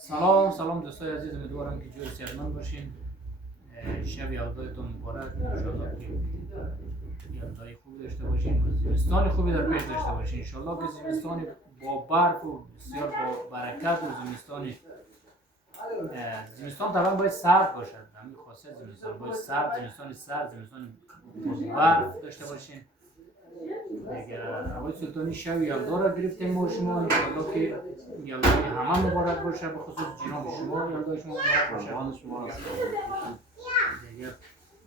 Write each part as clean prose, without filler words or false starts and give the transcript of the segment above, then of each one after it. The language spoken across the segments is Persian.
سلام دوستای عزیز، امیدوارم که جور صحتمند باشین. شب یلدایتون مبارک، انشالله که یلدای خوبی داشته باشین و زمستان خوبی در پیش داشته باشین. انشالله که زمستان با برف و بسیار با برکت و زمستان طبعا باید سرد باشد. همین خاصیت زمستان باید زمستان زمستان برف داشته باشین. آقای سلطانی شب یلدا را گرفتیم ما شما، انشاءالله که یلدای همه مبارک باشه، به خصوص جناب شما یلدای شما مبارک باشه.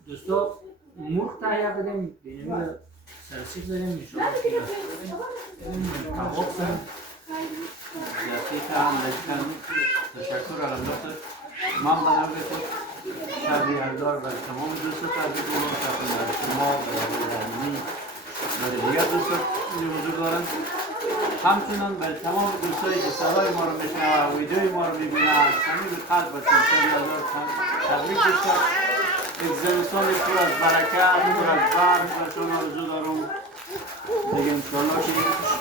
دوستا مرغ تهیه بدیم، بینیم سرسیب بدیم، انشاءالله که کباب کنیم. تشکر علامت من بنابراین شب یلدا و تمام دوستان تبریک میگم خدمت شما و دیگر دوستان حضور دارند. همچنان به تمام دوستایی که صدای ما رو میشنوند و ویدیوی ما رو میبینند از صمیم قلب و شب یلدا تبریک دوستان. یک زمستان پر از برکت، پر از برف برشان آرزو دارم. دیگه انشالله که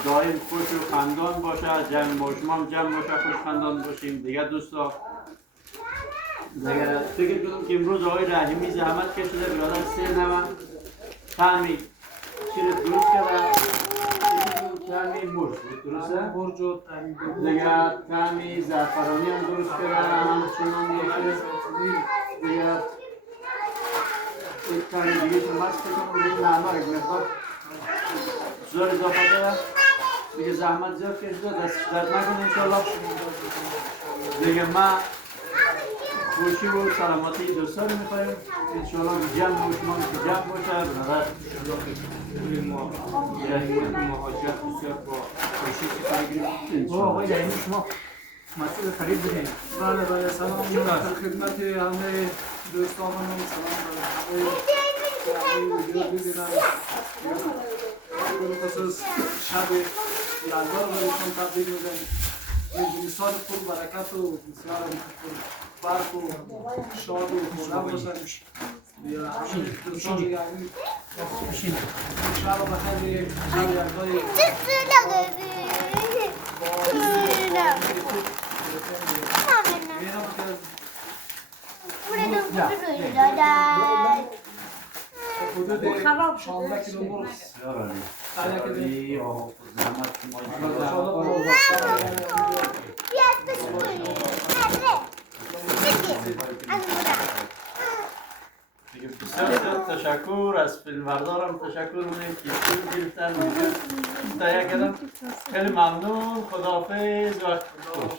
دایم خوش و خندان باشه، جمع با شما هم جمع باشه، خوش خندان باشیم. دیگه دوستا دیگه فکر کنم که امروز آقای رحیمی زحمت کشیده برادر 3 تعمی چیز درست کرده، تعمی مرغ درسته؟ برج و دیگه تعمی زعفرانی هم درست کرده، همچنان دیگه یک تعمی دیگه که مست کنم دیگه نعمه یک مقدار زور اضافه داره. دیگه زحمت زیاد کشیده، دستش درد نکنه انشالله. دیگه ما خوشی و سلامتی دوستان رو میخوایم انشالله جمع و شما که جمع باشه. برادر مهاجرت بسیار با کوشش کاری گرفتیم. آقای رحیمی شما مسئول خرید بودین. بله سلام در خدمت همه دوستانم، سلام به همه ویدیو ببینن. به خصوص شب یلدا رو بهشون تبریک میگم. این سال پر برکت و بسیار برف و شاد و خورم باشن. یا همه دوستان دیگه همین شب بخیر یک شب یلدای حدود 16 کیلومتر بسیار تشکر از فیلمبردارم، تشکر میکنیم که فیلم گرفتن تهیه کردن. خیلی ممنون، خداحافظ و خوش.